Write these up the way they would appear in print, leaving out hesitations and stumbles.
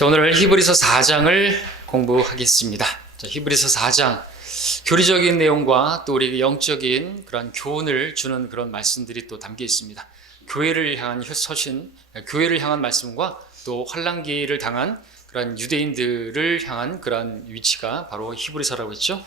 자, 오늘 히브리서 4장을 공부하겠습니다. 자, 히브리서 4장 교리적인 내용과 또 우리 영적인 그런 교훈을 주는 그런 말씀들이 또 담겨 있습니다. 교회를 향한 서신, 교회를 향한 말씀과 또 환난기를 당한 그런 유대인들을 향한 그런 위치가 바로 히브리서라고 했죠.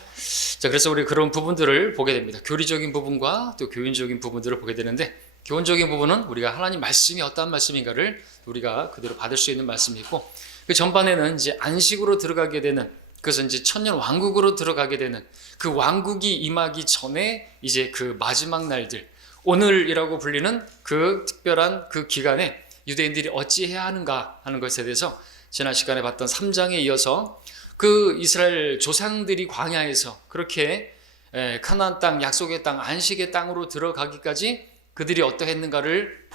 자, 그래서 우리 그런 부분들을 보게 됩니다. 교리적인 부분과 또 교훈적인 부분들을 보게 되는데, 교훈적인 부분은 우리가 하나님 말씀이 어떠한 말씀인가를 우리가 그대로 받을 수 있는 말씀이 있고, 그 전반에는 이제 안식으로 들어가게 되는, 그것은 이제 천년 왕국으로 들어가게 되는 그 왕국이 임하기 전에 이제 그 마지막 날들, 오늘이라고 불리는 그 특별한 그 기간에 유대인들이 어찌해야 하는가 하는 것에 대해서 지난 시간에 봤던 3장에 이어서 그 이스라엘 조상들이 광야에서 그렇게 가나안 땅, 약속의 땅, 안식의 땅으로 들어가기까지 그들이 어떠했는가를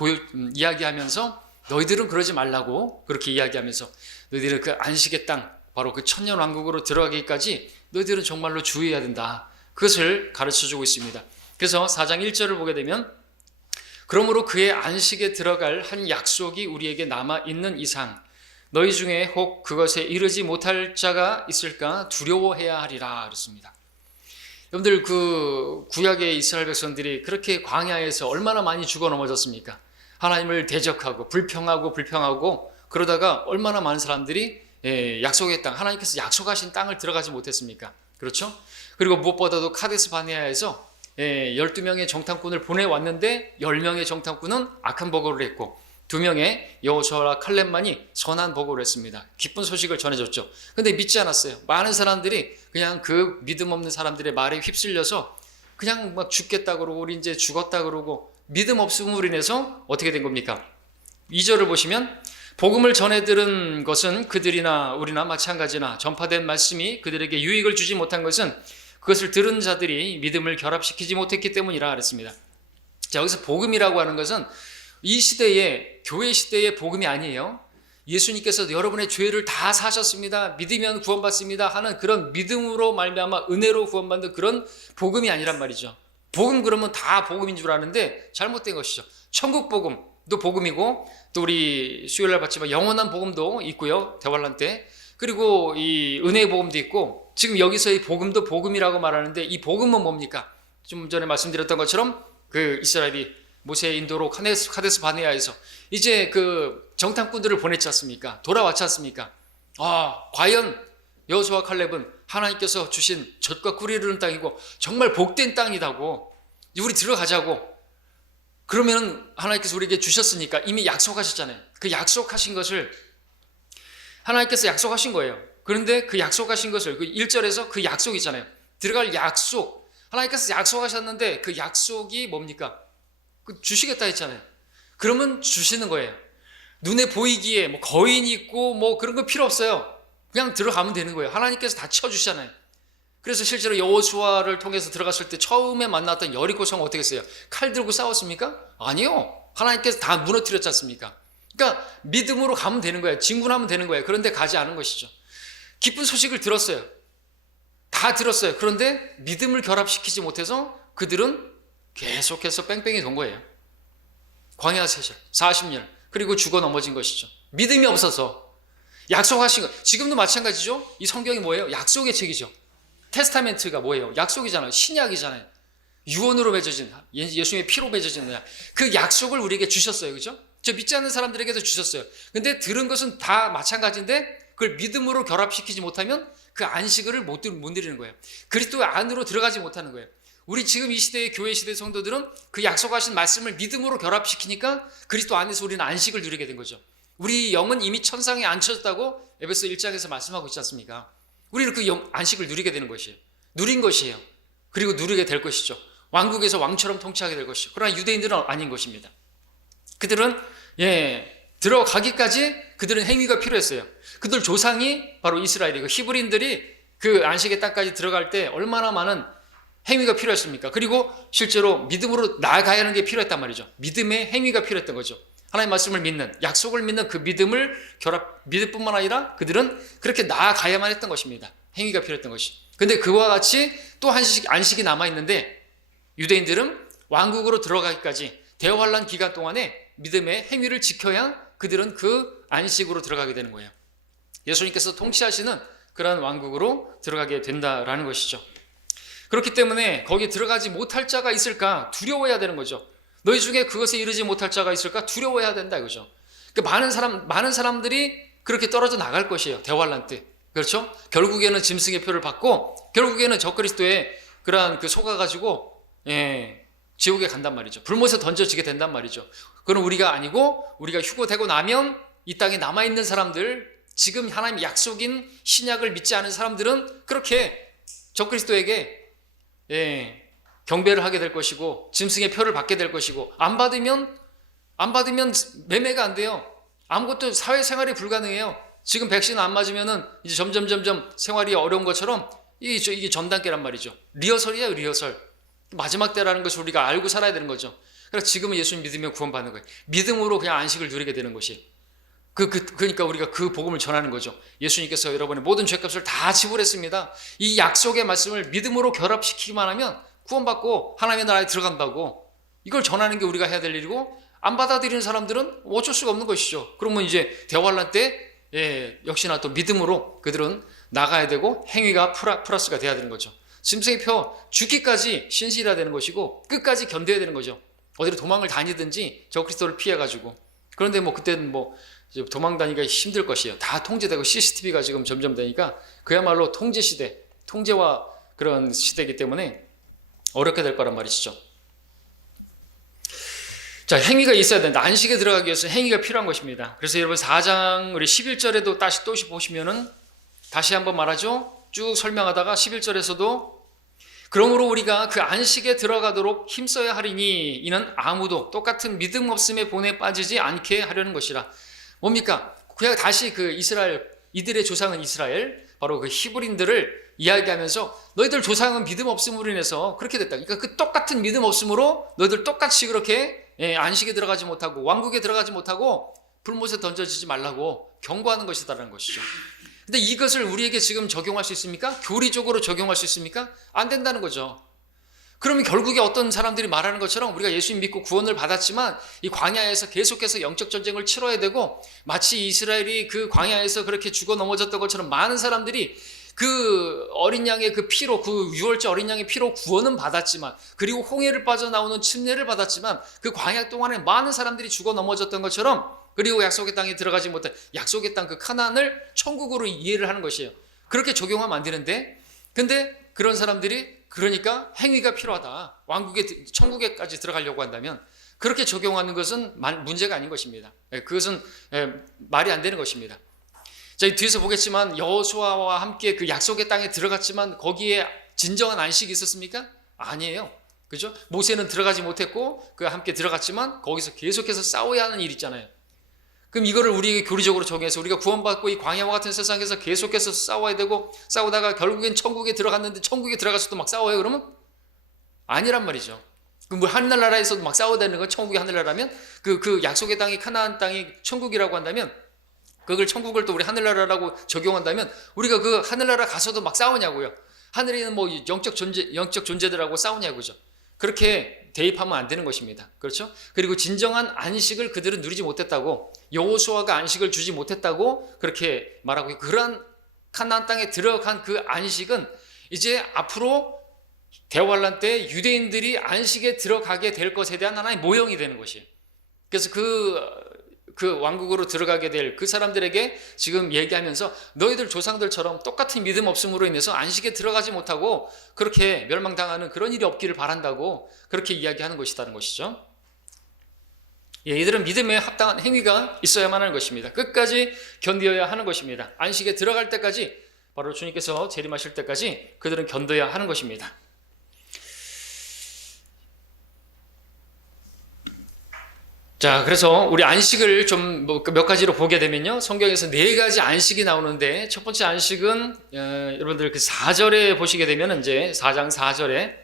이야기하면서 너희들은 그러지 말라고 그렇게 이야기하면서 너희들은 그 안식의 땅, 바로 그 천년 왕국으로 들어가기까지 너희들은 정말로 주의해야 된다. 그것을 가르쳐주고 있습니다. 그래서 4장 1절을 보게 되면, 그러므로 그의 안식에 들어갈 한 약속이 우리에게 남아있는 이상 너희 중에 혹 그것에 이르지 못할 자가 있을까 두려워해야 하리라 그랬습니다. 여러분들, 그 구약의 이스라엘 백성들이 그렇게 광야에서 얼마나 많이 죽어 넘어졌습니까? 하나님을 대적하고 불평하고 그러다가 얼마나 많은 사람들이 약속의 땅, 하나님께서 약속하신 땅을 들어가지 못했습니까? 그렇죠? 그리고 무엇보다도 카데스 바네아에서 12명의 정탐꾼을 보내왔는데 10명의 정탐꾼은 악한 보고를 했고 2명의 여호수아와 칼렙만이 선한 보고를 했습니다. 기쁜 소식을 전해줬죠. 근데 믿지 않았어요. 많은 사람들이 그냥 그 믿음 없는 사람들의 말에 휩쓸려서 그냥 막 죽겠다 그러고 우리 이제 죽었다 그러고 믿음 없음으로 인해서 어떻게 된 겁니까? 2절을 보시면, 복음을 전해 들은 것은 그들이나 우리나 마찬가지나 전파된 말씀이 그들에게 유익을 주지 못한 것은 그것을 들은 자들이 믿음을 결합시키지 못했기 때문이라 그랬습니다. 자, 여기서 복음이라고 하는 것은 이 시대의, 교회 시대의 복음이 아니에요. 예수님께서 여러분의 죄를 다 사셨습니다, 믿으면 구원받습니다 하는 그런 믿음으로 말미암아 은혜로 구원받는 그런 복음이 아니란 말이죠. 복음 그러면 다 복음인 줄 아는데 잘못된 것이죠. 천국 복음도 복음이고, 또 우리 수요일날 봤지만 영원한 복음도 있고요, 대환란 때. 그리고 이 은혜의 복음도 있고, 지금 여기서 이 복음도 복음이라고 말하는데, 이 복음은 뭡니까? 좀 전에 말씀드렸던 것처럼 그 이스라엘이 모세의 인도로 카데스 바네아에서 이제 그 정탐꾼들을 보냈지 않습니까? 돌아왔지 않습니까? 과연 여호수아와 칼렙은 하나님께서 주신 젖과 꿀이 흐르는 땅이고 정말 복된 땅이다고, 우리 들어가자고. 그러면 하나님께서 우리에게 주셨으니까 이미 약속하셨잖아요. 그 약속하신 것을 하나님께서 약속하신 거예요. 그런데 그 약속하신 것을, 그 1절에서 그 약속이잖아요. 들어갈 약속, 하나님께서 약속하셨는데 그 약속이 뭡니까? 주시겠다 했잖아요. 그러면 주시는 거예요. 눈에 보이기에 뭐 거인이 있고 뭐 그런 거 필요 없어요. 그냥 들어가면 되는 거예요. 하나님께서 다 채워주시잖아요. 그래서 실제로 여호수아를 통해서 들어갔을 때 처음에 만났던 여리고 성 어떻게 했어요? 칼 들고 싸웠습니까? 아니요. 하나님께서 다 무너뜨렸지 않습니까? 그러니까 믿음으로 가면 되는 거예요. 진군하면 되는 거예요. 그런데 가지 않은 것이죠. 기쁜 소식을 들었어요. 다 들었어요. 그런데 믿음을 결합시키지 못해서 그들은 계속해서 뺑뺑이 돈 거예요. 광야 세절 40년, 그리고 죽어 넘어진 것이죠. 믿음이 없어서. 약속하신 것, 지금도 마찬가지죠. 이 성경이 뭐예요? 약속의 책이죠. 테스타멘트가 뭐예요? 약속이잖아요. 신약이잖아요. 유언으로 맺어진, 예수님의 피로 맺어진 그 약속을 우리에게 주셨어요. 그죠? 저 믿지 않는 사람들에게도 주셨어요. 근데 들은 것은 다 마찬가지인데 그걸 믿음으로 결합시키지 못하면 그 안식을 못 누리는 거예요. 그리스도 안으로 들어가지 못하는 거예요. 우리 지금 이 시대의 교회 시대 성도들은 그 약속하신 말씀을 믿음으로 결합시키니까 그리스도 안에서 우리는 안식을 누리게 된 거죠. 우리 영은 이미 천상에 앉혀졌다고 에베소 1장에서 말씀하고 있지 않습니까? 우리는 그 안식을 누리게 되는 것이에요. 누린 것이에요. 그리고 누리게 될 것이죠. 왕국에서 왕처럼 통치하게 될 것이죠. 그러나 유대인들은 아닌 것입니다. 그들은 들어가기까지 그들은 행위가 필요했어요. 그들 조상이 바로 이스라엘이고, 히브리인들이 그 안식의 땅까지 들어갈 때 얼마나 많은 행위가 필요했습니까? 그리고 실제로 믿음으로 나아가야 하는 게 필요했단 말이죠. 믿음의 행위가 필요했던 거죠. 하나님의 말씀을 믿는, 약속을 믿는 그 믿음을 믿을 뿐만 아니라 그들은 그렇게 나아가야만 했던 것입니다. 행위가 필요했던 것이. 근데 그와 같이 또 안식이 남아있는데, 유대인들은 왕국으로 들어가기까지 대환란 기간 동안에 믿음의 행위를 지켜야 그들은 그 안식으로 들어가게 되는 거예요. 예수님께서 통치하시는 그러한 왕국으로 들어가게 된다라는 것이죠. 그렇기 때문에 거기 들어가지 못할 자가 있을까 두려워해야 되는 거죠. 너희 중에 그것에 이르지 못할 자가 있을까 두려워해야 된다 이거죠. 그러니까 많은 사람들이 그렇게 떨어져 나갈 것이에요. 대환란 때. 그렇죠? 결국에는 짐승의 표를 받고 결국에는 적그리스도에 그러한 그 속아가지고 지옥에 간단 말이죠. 불못에 던져지게 된단 말이죠. 그건 우리가 아니고 우리가 휴거되고 나면 이 땅에 남아있는 사람들, 지금 하나님의 약속인 신약을 믿지 않은 사람들은 그렇게 적그리스도에게 경배를 하게 될 것이고 짐승의 표를 받게 될 것이고 안 받으면 매매가 안 돼요. 아무것도 사회생활이 불가능해요. 지금 백신 안 맞으면은 이제 점점 생활이 어려운 것처럼 이게 전 단계란 말이죠. 리허설이에요, 리허설. 마지막 때라는 것을 우리가 알고 살아야 되는 거죠. 그래서 지금은 예수님 믿으면 구원받는 거예요. 믿음으로 그냥 안식을 누리게 되는 것이. 그러니까 우리가 그 복음을 전하는 거죠. 예수님께서 여러분의 모든 죄값을 다 지불했습니다. 이 약속의 말씀을 믿음으로 결합시키기만 하면 구원받고 하나님의 나라에 들어간다고. 이걸 전하는 게 우리가 해야 될 일이고 안 받아들이는 사람들은 어쩔 수가 없는 것이죠. 그러면 이제 대환란 때 역시나 또 믿음으로 그들은 나가야 되고 행위가 플러스가 돼야 되는 거죠. 짐승의 표 죽기까지 신실해야 되는 것이고 끝까지 견뎌야 되는 거죠. 어디로 도망을 다니든지 적그리스도를 피해가지고. 그런데 그때는 이제 도망 다니기가 힘들 것이에요. 다 통제되고 CCTV가 지금 점점 되니까 그야말로 통제 시대, 통제와 그런 시대이기 때문에 어렵게 될 거란 말이시죠. 자, 행위가 있어야 된다. 안식에 들어가기 위해서 행위가 필요한 것입니다. 그래서 여러분 4장 우리 11절에도 또 보시면은 다시 한번 말하죠. 쭉 설명하다가 11절에서도 그러므로 우리가 그 안식에 들어가도록 힘써야 하리니 이는 아무도 똑같은 믿음 없음의 본에 빠지지 않게 하려는 것이라. 뭡니까? 그냥 다시 그 이들의 조상은 이스라엘, 바로 그 히브리인들을 이야기하면서 너희들 조상은 믿음 없음으로 인해서 그렇게 됐다. 그러니까 그 똑같은 믿음 없음으로 너희들 똑같이 그렇게 안식에 들어가지 못하고 왕국에 들어가지 못하고 불못에 던져지지 말라고 경고하는 것이다라는 것이죠. 근데 이것을 우리에게 지금 적용할 수 있습니까? 교리적으로 적용할 수 있습니까? 안 된다는 거죠. 그러면 결국에 어떤 사람들이 말하는 것처럼 우리가 예수님 믿고 구원을 받았지만 이 광야에서 계속해서 영적 전쟁을 치러야 되고 마치 이스라엘이 그 광야에서 그렇게 죽어 넘어졌던 것처럼 많은 사람들이 그 어린 양의 그 피로, 그 유월절 어린 양의 피로 구원은 받았지만 그리고 홍해를 빠져나오는 침례를 받았지만 그 광야 동안에 많은 사람들이 죽어 넘어졌던 것처럼 그리고 약속의 땅에 들어가지 못한 약속의 땅 그 카나안을 천국으로 이해를 하는 것이에요. 그렇게 적용하면 안 되는데 근데 그런 사람들이 그러니까 행위가 필요하다. 천국에까지 들어가려고 한다면 그렇게 적용하는 것은 문제가 아닌 것입니다. 그것은 말이 안 되는 것입니다. 자, 뒤에서 보겠지만 여호수아와 함께 그 약속의 땅에 들어갔지만 거기에 진정한 안식이 있었습니까? 아니에요. 그죠? 모세는 들어가지 못했고 그 함께 들어갔지만 거기서 계속해서 싸워야 하는 일 있잖아요. 그럼 이거를 우리에게 교리적으로 적용해서 우리가 구원받고 이 광야와 같은 세상에서 계속해서 싸워야 되고 싸우다가 결국엔 천국에 들어갔는데 천국에 들어가서도 막 싸워요? 그러면 아니란 말이죠. 그럼 하늘나라에서도 막 싸워야 되는 건 천국이 하늘나라면 그 약속의 땅이 카나안 땅이 천국이라고 한다면 그걸 천국을 또 우리 하늘나라라고 적용한다면 우리가 그 하늘나라 가서도 막 싸우냐고요. 하늘에 있는 영적 존재들하고 싸우냐고죠. 그렇게 대입하면 안 되는 것입니다. 그렇죠? 그리고 진정한 안식을 그들은 누리지 못했다고 여호수아가 안식을 주지 못했다고 그렇게 말하고 그러한 카나안 땅에 들어간 그 안식은 이제 앞으로 대환란 때 유대인들이 안식에 들어가게 될 것에 대한 하나의 모형이 되는 것이에요. 그래서 그 왕국으로 들어가게 될 그 사람들에게 지금 얘기하면서 너희들 조상들처럼 똑같은 믿음 없음으로 인해서 안식에 들어가지 못하고 그렇게 멸망당하는 그런 일이 없기를 바란다고 그렇게 이야기하는 것이라는 것이죠. 이들은 믿음에 합당한 행위가 있어야만 하는 것입니다. 끝까지 견뎌야 하는 것입니다. 안식에 들어갈 때까지 바로 주님께서 재림하실 때까지 그들은 견뎌야 하는 것입니다. 자, 그래서 우리 안식을 좀 몇 가지로 보게 되면요. 성경에서 4가지 안식이 나오는데 첫 번째 안식은 여러분들 그 4절에 보시게 되면 이제 4장 4절에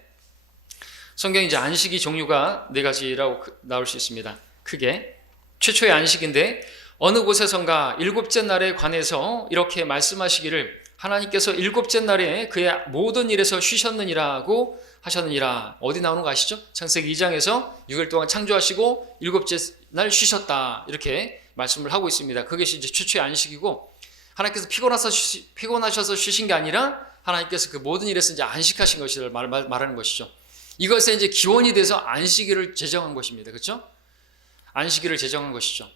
성경에 이제 안식이 종류가 4가지라고 나올 수 있습니다. 크게. 최초의 안식인데 어느 곳에선가 7째 날에 관해서 이렇게 말씀하시기를 하나님께서 7째 날에 그의 모든 일에서 쉬셨느니라고 하셨느니라. 어디 나오는 거 아시죠? 창세기 2장에서 6일 동안 창조하시고 7째 날 쉬셨다. 이렇게 말씀을 하고 있습니다. 그것이 이제 최초의 안식이고 하나님께서 피곤하셔서 쉬신 게 아니라 하나님께서 그 모든 일에서 이제 안식하신 것을 말하는 것이죠. 이것에 이제 기원이 돼서 안식일을 제정한 것입니다. 그렇죠? 안식일을 제정한 것이죠.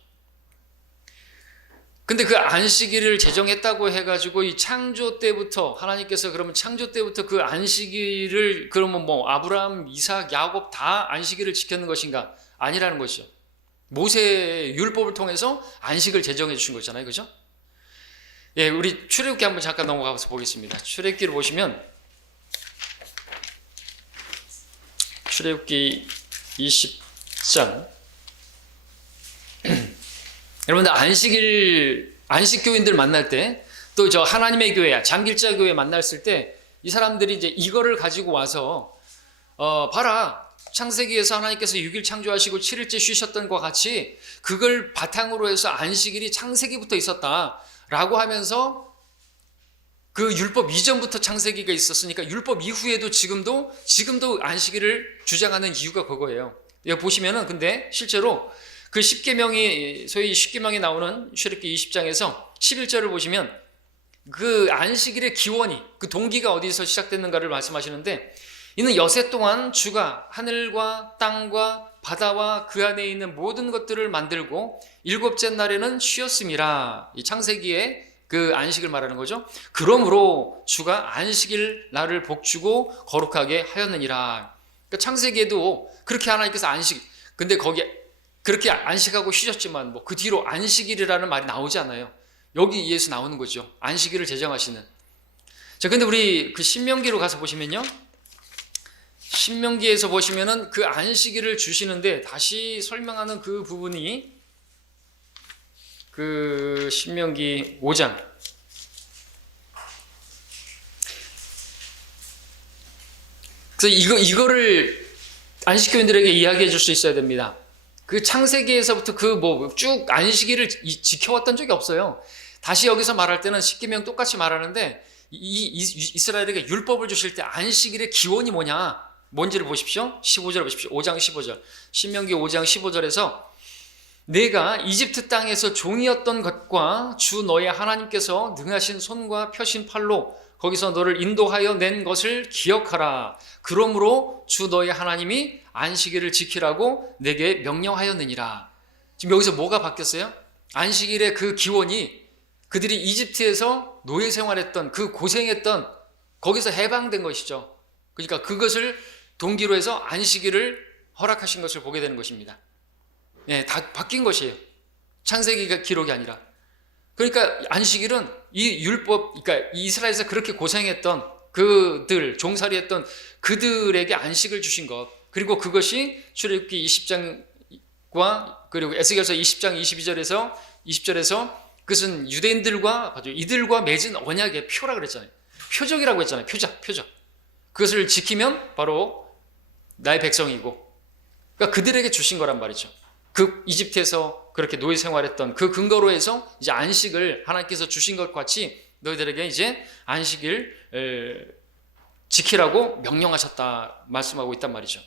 근데 그 안식일을 제정했다고 해가지고 이 창조 때부터 하나님께서 그러면 창조 때부터 그 안식일을 그러면 뭐 아브라함, 이삭, 야곱 다 안식일을 지켰는 것인가? 아니라는 것이죠. 모세의 율법을 통해서 안식을 제정해 주신 거잖아요. 그죠? 예, 우리 출애굽기 한번 잠깐 넘어가서 보겠습니다. 출애굽기를 보시면 출애굽기 20장 여러분들 안식교인들 만날 때 또 저 하나님의 교회, 장길자 교회 만났을 때 이 사람들이 이제 이거를 가지고 와서 봐라. 창세기에서 하나님께서 6일 창조하시고 7일째 쉬셨던 것과 같이 그걸 바탕으로 해서 안식일이 창세기부터 있었다라고 하면서 그 율법 이전부터 창세기가 있었으니까 율법 이후에도 지금도 안식일을 주장하는 이유가 그거예요. 여기 보시면은 근데 실제로 그 10계명이 소위 10계명이 나오는 출애굽기 20장에서 11절을 보시면 그 안식일의 기원이 그 동기가 어디서 시작됐는가를 말씀하시는데 이는 여세 동안 주가 하늘과 땅과 바다와 그 안에 있는 모든 것들을 만들고 일곱째 날에는 쉬었음이라. 이 창세기의 그 안식을 말하는 거죠. 그러므로 주가 안식일 날을 복주고 거룩하게 하였느니라. 그러니까 창세기에도 그렇게 하나님께서 근데 거기에 그렇게 안식하고 쉬셨지만 뭐 그 뒤로 안식일이라는 말이 나오지 않아요. 여기에서 나오는 거죠. 안식일을 제정하시는. 자, 근데 우리 그 신명기로 가서 보시면요. 신명기에서 보시면은 그 안식일을 주시는데 다시 설명하는 그 부분이 그 신명기 5장. 그래서 이거를 안식교인들에게 이야기해 줄 수 있어야 됩니다. 그 창세기에서부터 그 뭐 쭉 안식일을 지켜왔던 적이 없어요. 다시 여기서 말할 때는 십계명 똑같이 말하는데 이스라엘에게 율법을 주실 때 안식일의 기원이 뭔지를 보십시오. 15절 보십시오. 5장 15절. 신명기 5장 15절에서 내가 이집트 땅에서 종이었던 것과 주 너의 하나님께서 능하신 손과 펴신 팔로 거기서 너를 인도하여 낸 것을 기억하라. 그러므로 주 너의 하나님이 안식일을 지키라고 내게 명령하였느니라. 지금 여기서 뭐가 바뀌었어요? 안식일의 그 기원이 그들이 이집트에서 노예 생활했던 그 고생했던 거기서 해방된 것이죠. 그러니까 그것을 동기로 해서 안식일을 허락하신 것을 보게 되는 것입니다. 예, 다 바뀐 것이에요. 창세기가 기록이 아니라. 그러니까 안식일은 이 율법, 그러니까 이스라엘에서 그렇게 고생했던 그들, 종살이했던 그들에게 안식을 주신 것. 그리고 그것이 출애굽기 20장과 그리고 에스겔서 20장 20절에서 그것은 유대인들과 이들과 맺은 언약의 표라 그랬잖아요. 표적이라고 했잖아요. 표적. 그것을 지키면 바로 나의 백성이고, 그러니까 그들에게 주신 거란 말이죠. 그 이집트에서 그렇게 노예 생활했던 그 근거로 해서 이제 안식을 하나님께서 주신 것 같이 너희들에게 이제 안식일 지키라고 명령하셨다 말씀하고 있단 말이죠.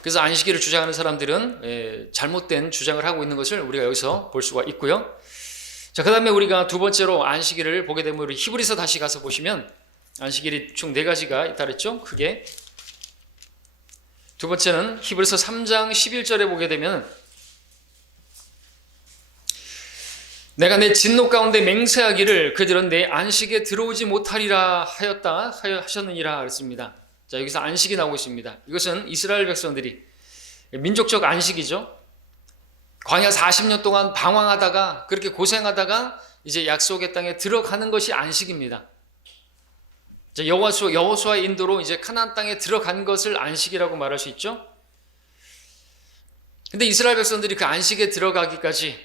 그래서 안식일을 주장하는 사람들은 잘못된 주장을 하고 있는 것을 우리가 여기서 볼 수가 있고요. 자, 그 다음에 우리가 두 번째로 안식일을 보게 되면 우리 히브리서 다시 가서 보시면 안식일이 총 4가지가 있다 그랬죠. 크게. 두 번째는 히브리서 3장 11절에 보게 되면 내가 내 진노 가운데 맹세하기를 그들은 내 안식에 들어오지 못하리라 하셨느니라 그랬습니다. 자, 여기서 안식이 나오고 있습니다. 이것은 이스라엘 백성들이 민족적 안식이죠. 광야 40년 동안 방황하다가 그렇게 고생하다가 이제 약속의 땅에 들어가는 것이 안식입니다. 여호수아의 인도로 이제 카나안 땅에 들어간 것을 안식이라고 말할 수 있죠. 근데 이스라엘 백성들이 그 안식에 들어가기까지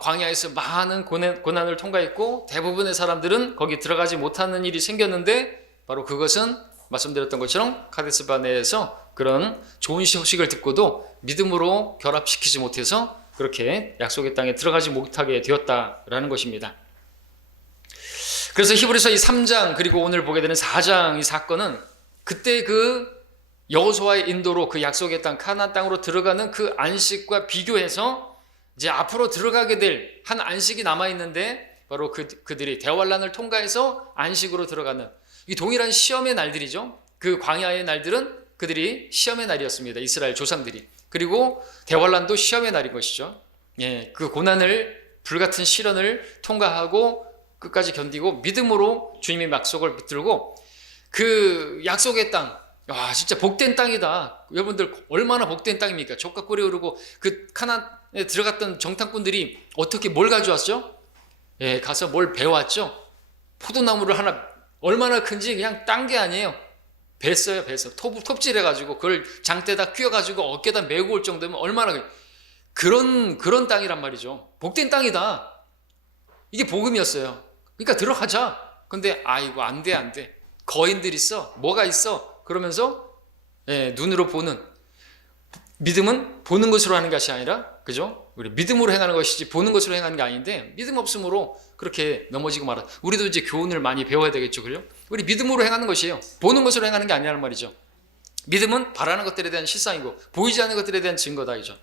광야에서 많은 고난을 통과했고 대부분의 사람들은 거기 들어가지 못하는 일이 생겼는데 바로 그것은 말씀드렸던 것처럼 카데스 바네에서 그런 좋은 소식을 듣고도 믿음으로 결합시키지 못해서 그렇게 약속의 땅에 들어가지 못하게 되었다라는 것입니다. 그래서 히브리서 이 3장 그리고 오늘 보게 되는 4장 이 사건은 그때 그 여호수아의 인도로 그 약속의 땅 카나안 땅으로 들어가는 그 안식과 비교해서 이제 앞으로 들어가게 될 한 안식이 남아 있는데 바로 그들이 대환란을 통과해서 안식으로 들어가는 이 동일한 시험의 날들이죠. 그 광야의 날들은 그들이 시험의 날이었습니다. 이스라엘 조상들이. 그리고 대환란도 시험의 날인 것이죠. 예, 그 고난을 불같은 시련을 통과하고 끝까지 견디고 믿음으로 주님의 약속을 붙들고 그 약속의 땅, 와 진짜 복된 땅이다. 여러분들 얼마나 복된 땅입니까? 족과 꿀이 흐르고 그 카나안에 들어갔던 정탐꾼들이 어떻게 뭘 가져왔죠? 예, 가서 뭘 배웠죠? 포도나무를 하나 얼마나 큰지 그냥 딴 게 아니에요. 뱄어요, 뱄어. 톱질해가지고 그걸 장대에다 끼워가지고 어깨에다 메고 올 정도면 얼마나 그런 땅이란 말이죠. 복된 땅이다. 이게 복음이었어요. 그러니까 들어가자. 근데 아이고 안 돼. 거인들 있어. 뭐가 있어? 그러면서 예, 눈으로 보는 믿음은 보는 것으로 하는 것이 아니라 그죠? 우리 믿음으로 행하는 것이지 보는 것으로 행하는 게 아닌데 믿음 없음으로 그렇게 넘어지고 말아. 우리도 이제 교훈을 많이 배워야 되겠죠, 그죠? 우리 믿음으로 행하는 것이에요. 보는 것으로 행하는 게 아니라는 말이죠. 믿음은 바라는 것들에 대한 실상이고 보이지 않는 것들에 대한 증거다, 이죠.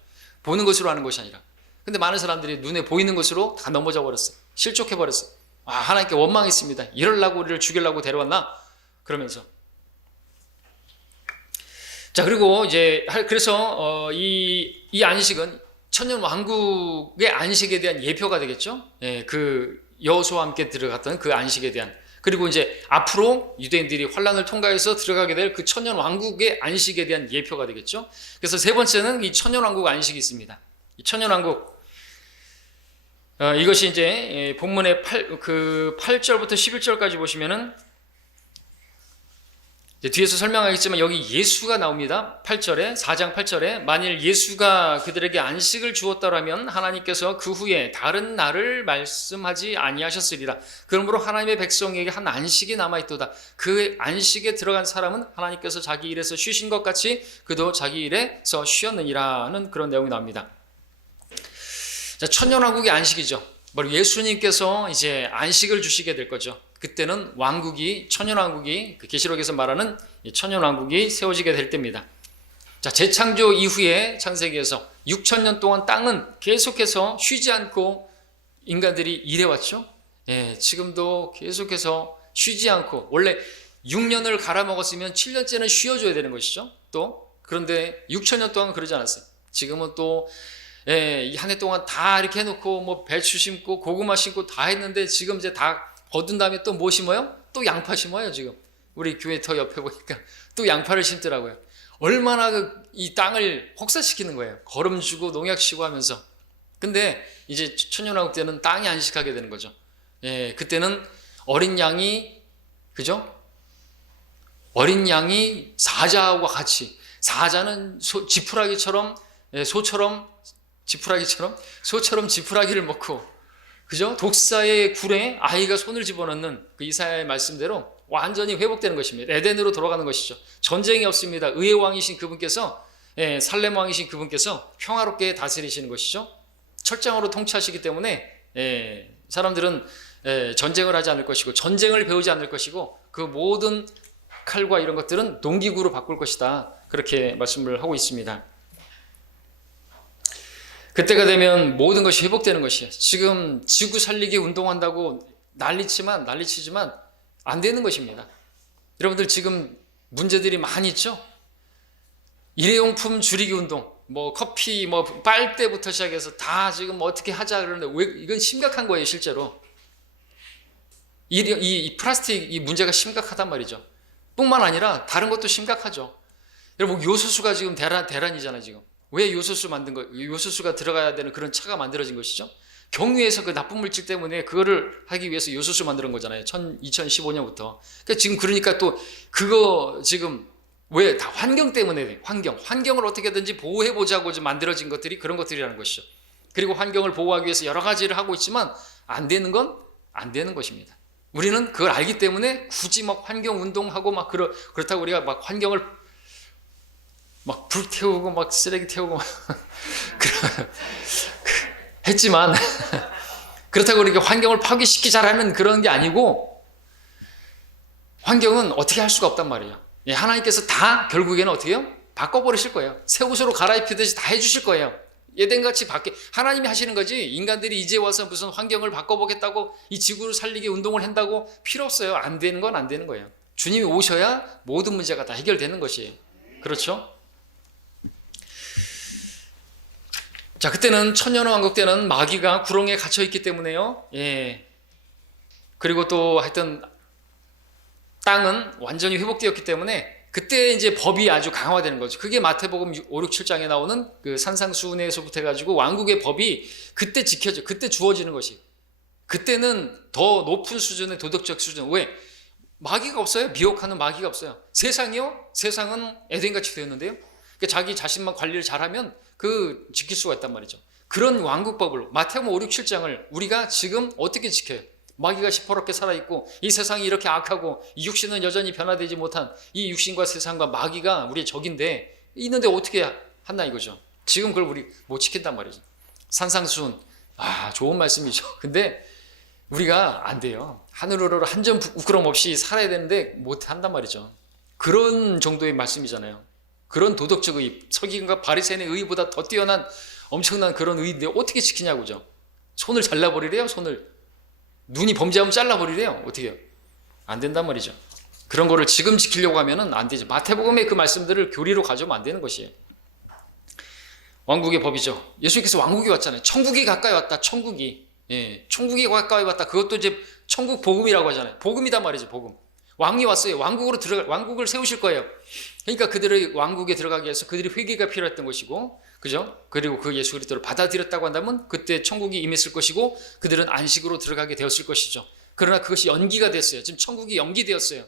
보는 것으로 하는 것이 아니라. 근데 많은 사람들이 눈에 보이는 것으로 다 넘어져 버렸어요. 실족해 버렸어요. 아, 하나님께 원망했습니다. 이러려고 우리를 죽이려고 데려왔나? 그러면서. 자, 그리고 이제 그래서 이 안식은 천년 왕국의 안식에 대한 예표가 되겠죠. 예, 그 여호수아와 함께 들어갔던 그 안식에 대한. 그리고 이제 앞으로 유대인들이 환란을 통과해서 들어가게 될 그 천년 왕국의 안식에 대한 예표가 되겠죠. 그래서 세 번째는 이 천년 왕국 안식이 있습니다. 이 천년 왕국 이것이 이제 본문의 8절부터 11절까지 보시면은 뒤에서 설명하겠지만 여기 예수가 나옵니다. 8절에 4장 8절에 만일 예수가 그들에게 안식을 주었다라면 하나님께서 그 후에 다른 날을 말씀하지 아니하셨으리라. 그러므로 하나님의 백성에게 한 안식이 남아있도다. 그 안식에 들어간 사람은 하나님께서 자기 일에서 쉬신 것 같이 그도 자기 일에서 쉬었느니라는 그런 내용이 나옵니다. 자, 천년왕국의 안식이죠. 바로 예수님께서 이제 안식을 주시게 될 거죠. 그때는 왕국이 천년왕국이 그 계시록에서 말하는 천년왕국이 세워지게 될 때입니다. 자, 재창조 이후에 창세기에서 6,000년 동안 땅은 계속해서 쉬지 않고 인간들이 일해왔죠. 예, 지금도 계속해서 쉬지 않고 원래 6년을 갈아먹었으면 7년째는 쉬어줘야 되는 것이죠. 또 그런데 6,000년 동안 그러지 않았어요. 지금은 또 이 한 해 동안 다 이렇게 해놓고 뭐 배추 심고 고구마 심고 다 했는데 지금 이제 다 거둔 다음에 또 뭐 심어요? 또 양파 심어요. 지금 우리 교회 터 옆에 보니까 또 양파를 심더라고요. 얼마나 이 땅을 혹사시키는 거예요. 거름 주고 농약 치고 하면서. 근데 이제 천년왕국 때는 땅이 안식하게 되는 거죠. 예, 그때는 어린 양이 그죠? 어린 양이 사자와 같이 사자는 지푸라기처럼 소처럼 지푸라기를 먹고 그죠? 독사의 굴에 아이가 손을 집어넣는 그 이사야의 말씀대로 완전히 회복되는 것입니다. 에덴으로 돌아가는 것이죠. 전쟁이 없습니다. 의의 왕이신 그분께서 살렘 왕이신 그분께서 평화롭게 다스리시는 것이죠. 철장으로 통치하시기 때문에 사람들은 전쟁을 하지 않을 것이고 전쟁을 배우지 않을 것이고 그 모든 칼과 이런 것들은 농기구로 바꿀 것이다. 그렇게 말씀을 하고 있습니다. 그때가 되면 모든 것이 회복되는 것이에요. 지금 지구 살리기 운동한다고 난리치지만 안 되는 것입니다. 여러분들 지금 문제들이 많이 있죠? 일회용품 줄이기 운동, 뭐 커피, 뭐 빨대부터 시작해서 다 지금 어떻게 하자 그러는데 왜 이건 심각한 거예요, 실제로. 이 플라스틱 이 문제가 심각하단 말이죠. 뿐만 아니라 다른 것도 심각하죠. 여러분 요소수가 지금 대란이잖아요, 지금. 왜 요소수 만든 거? 요소수가 들어가야 되는 그런 차가 만들어진 것이죠. 경유에서 그 나쁜 물질 때문에 그거를 하기 위해서 요소수 만드는 거잖아요. 2015년부터. 그러니까 또 그거 지금 왜 다 환경 때문에 환경을 어떻게든지 보호해 보자고 만들어진 것들이 그런 것들이라는 것이죠. 그리고 환경을 보호하기 위해서 여러 가지를 하고 있지만 안 되는 건 안 되는 것입니다. 우리는 그걸 알기 때문에 굳이 막 환경 운동하고 막 그렇다고 우리가 막 환경을 막 불 태우고 막 쓰레기 태우고 막 했지만 그렇다고 이렇게 환경을 파괴시키자라는 그런 게 아니고 환경은 어떻게 할 수가 없단 말이에요. 하나님께서 다 결국에는 어떻게 해요? 바꿔버리실 거예요. 새 옷으로 갈아입히듯이 다 해주실 거예요. 에덴같이 바뀌 하나님이 하시는 거지 인간들이 이제 와서 무슨 환경을 바꿔보겠다고 이 지구를 살리게 운동을 한다고 필요 없어요. 안 되는 건 안 되는 거예요. 주님이 오셔야 모든 문제가 다 해결되는 것이에요. 그렇죠? 자, 그때는 천년왕국 때는 마귀가 구렁에 갇혀 있기 때문에요. 예. 그리고 또 하여튼 땅은 완전히 회복되었기 때문에 그때 이제 법이 아주 강화되는 거죠. 그게 마태복음 5, 6, 7장에 나오는 그 산상수훈에서부터 해가지고 왕국의 법이 그때 지켜져, 그때 주어지는 것이. 그때는 더 높은 수준의 도덕적 수준. 왜? 마귀가 없어요. 미혹하는 마귀가 없어요. 세상이요? 세상은 에덴같이 되었는데요. 그러니까 자기 자신만 관리를 잘하면 그 지킬 수가 있단 말이죠. 그런 왕국법을 마태복음 5, 6, 7장을 우리가 지금 어떻게 지켜요? 마귀가 시퍼렇게 살아있고 이 세상이 이렇게 악하고 이 육신은 여전히 변화되지 못한 이 육신과 세상과 마귀가 우리의 적인데 있는데 어떻게 한다 이거죠. 지금 그걸 우리 못 지킨단 말이죠. 산상수훈, 좋은 말씀이죠. 근데 우리가 안 돼요. 하늘으로 한 점 부끄럼 없이 살아야 되는데 못 한단 말이죠. 그런 정도의 말씀이잖아요. 그런 도덕적 의, 서기관과 바리새인의 의보다 더 뛰어난 엄청난 그런 의인데 어떻게 지키냐고죠. 손을 잘라버리래요. 손을. 눈이 범죄하면 잘라버리래요. 어떻게 해요? 안 된단 말이죠. 그런 거를 지금 지키려고 하면은 안 되죠. 마태복음의 그 말씀들을 교리로 가져오면 안 되는 것이에요. 왕국의 법이죠. 예수님께서 왕국이 왔잖아요. 천국이 가까이 왔다. 천국이. 예, 천국이 가까이 왔다. 그것도 이제 천국 복음이라고 하잖아요. 복음이단 말이죠. 복음. 왕이 왔어요. 왕국을 세우실 거예요. 그러니까 그들의 왕국에 들어가기 위해서 그들이 회개가 필요했던 것이고, 그죠? 그리고 그 예수 그리스도를 받아들였다고 한다면 그때 천국이 임했을 것이고 그들은 안식으로 들어가게 되었을 것이죠. 그러나 그것이 연기가 됐어요. 지금 천국이 연기되었어요.